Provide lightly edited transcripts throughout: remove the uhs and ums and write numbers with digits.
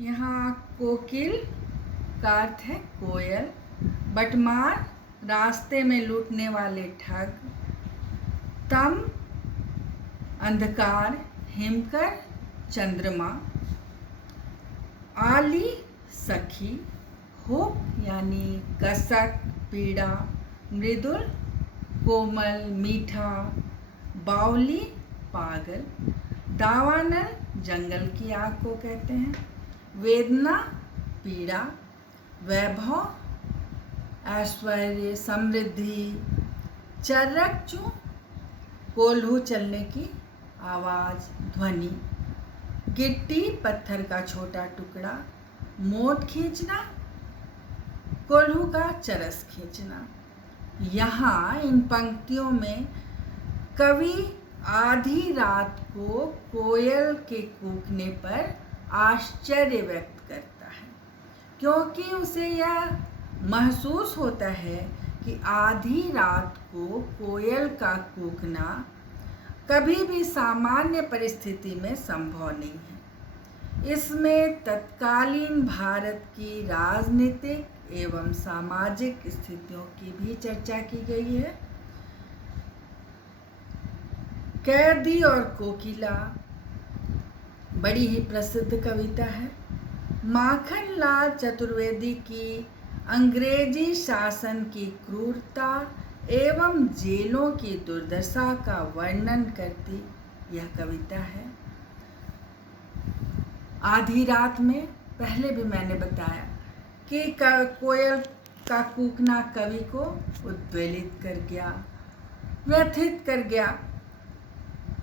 यहाँ कोकिल का अर्थ है कोयल, बटमार रास्ते में लूटने वाले ठग, तम अंधकार, हिमकर चंद्रमा, आली सखी, होप यानी कसक पीड़ा, मृदुल कोमल मीठा, बावली पागल, दावानल जंगल की आग को कहते हैं, वेदना पीड़ा, वैभव ऐश्वर्य समृद्धि, चर्रकचू कोल्हू चलने की आवाज़ ध्वनि, गिट्टी पत्थर का छोटा टुकड़ा, मोट खींचना कोल्हू का चरस खींचना। यहाँ इन पंक्तियों में कवि आधी रात को कोयल के कूकने पर आश्चर्य व्यक्त करता है, क्योंकि उसे यह महसूस होता है कि आधी रात को कोयल का कूकना कभी भी सामान्य परिस्थिति में संभव नहीं है। इसमें तत्कालीन भारत की राजनीतिक एवं सामाजिक स्थितियों की भी चर्चा की गई है। कैदी और कोकिला बड़ी ही प्रसिद्ध कविता है। माखनलाल चतुर्वेदी की अंग्रेजी शासन की क्रूरता एवं जेलों की दुर्दशा का वर्णन करती यह कविता है। आधी रात में पहले भी मैंने बताया कि कोयल का कूकना कवि को उद्वेलित कर गया, व्यथित कर गया।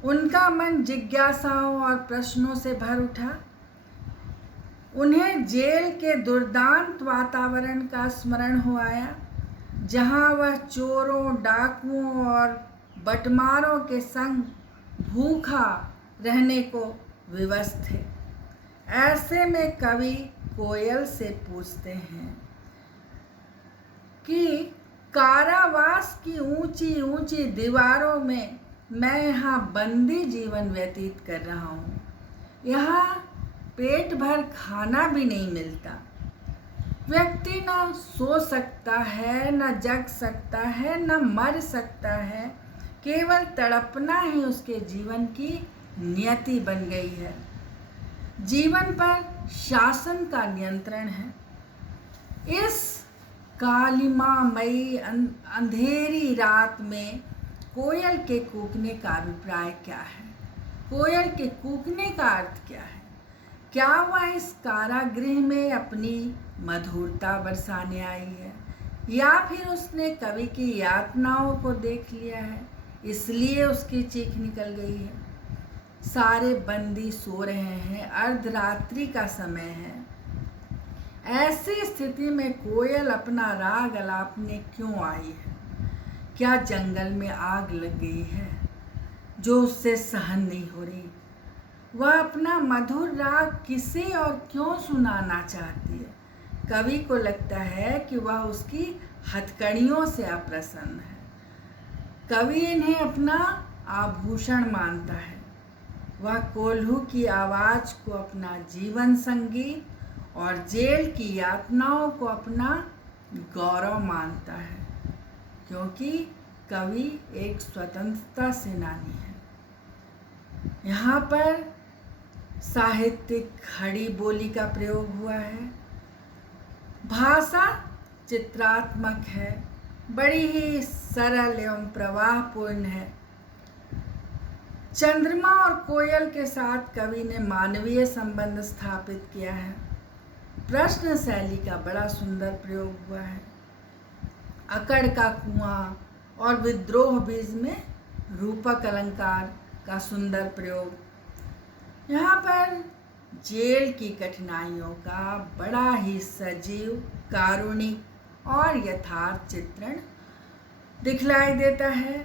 उनका मन जिज्ञासाओं और प्रश्नों से भर उठा। उन्हें जेल के दुर्दांत वातावरण का स्मरण हो आया, जहाँ वह चोरों, डाकुओं और बटमारों के संग भूखा रहने को विवश थे। ऐसे में कवि कोयल से पूछते हैं कि कारावास की ऊंची ऊंची दीवारों में मैं यहाँ बंदी जीवन व्यतीत कर रहा हूँ। यहाँ पेट भर खाना भी नहीं मिलता। व्यक्ति न सो सकता है, न जग सकता है, न मर सकता है। केवल तड़पना ही उसके जीवन की नियति बन गई है। जीवन पर शासन का नियंत्रण है। इस कालिमामयी अंधेरी रात में कोयल के कूकने का अभिप्राय क्या है? कोयल के कूकने का अर्थ क्या है? क्या वह इस कारागृह में अपनी मधुरता बरसाने आई है, या फिर उसने कवि की यातनाओं को देख लिया है, इसलिए उसकी चीख निकल गई है? सारे बंदी सो रहे हैं, अर्धरात्रि का समय है। ऐसी स्थिति में कोयल अपना राग अलापने क्यों आई है? क्या जंगल में आग लग गई है जो उससे सहन नहीं हो रही? वह अपना मधुर राग किसे और क्यों सुनाना चाहती है? कवि को लगता है कि वह उसकी हथकड़ियों से अप्रसन्न है। कवि इन्हें अपना आभूषण मानता है। वह कोल्हू की आवाज़ को अपना जीवन संगी और जेल की यातनाओं को अपना गौरव मानता है, क्योंकि कवि एक स्वतंत्रता सेनानी है। यहाँ पर साहित्यिक खड़ी बोली का प्रयोग हुआ है। भाषा चित्रात्मक है, बड़ी ही सरल एवं प्रवाहपूर्ण है। चंद्रमा और कोयल के साथ कवि ने मानवीय संबंध स्थापित किया है। प्रश्न शैली का बड़ा सुंदर प्रयोग हुआ है। अकड़ का कुआं और विद्रोह बीज में रूपक अलंकार का सुंदर प्रयोग। यहाँ पर जेल की कठिनाइयों का बड़ा ही सजीव, कारुणिक और यथार्थ चित्रण दिखलाई देता है।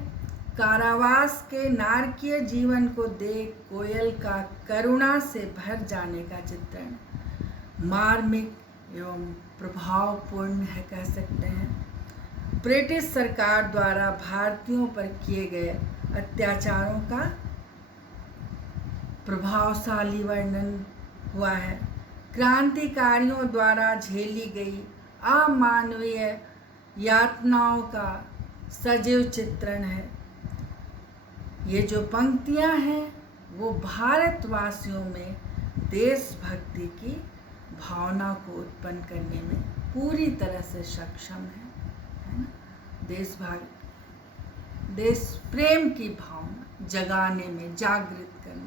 कारावास के नारकीय जीवन को देख कोयल का करुणा से भर जाने का चित्रण मार्मिक एवं प्रभावपूर्ण है, कह सकते हैं। ब्रिटिश सरकार द्वारा भारतीयों पर किए गए अत्याचारों का प्रभावशाली वर्णन हुआ है। क्रांतिकारियों द्वारा झेली गई अमानवीय यातनाओं का सजीव चित्रण है। ये जो पंक्तियां हैं वो भारतवासियों में देशभक्ति की भावना को उत्पन्न करने में पूरी तरह से सक्षम है ना। देश प्रेम की भावना जगाने में, जागृत करने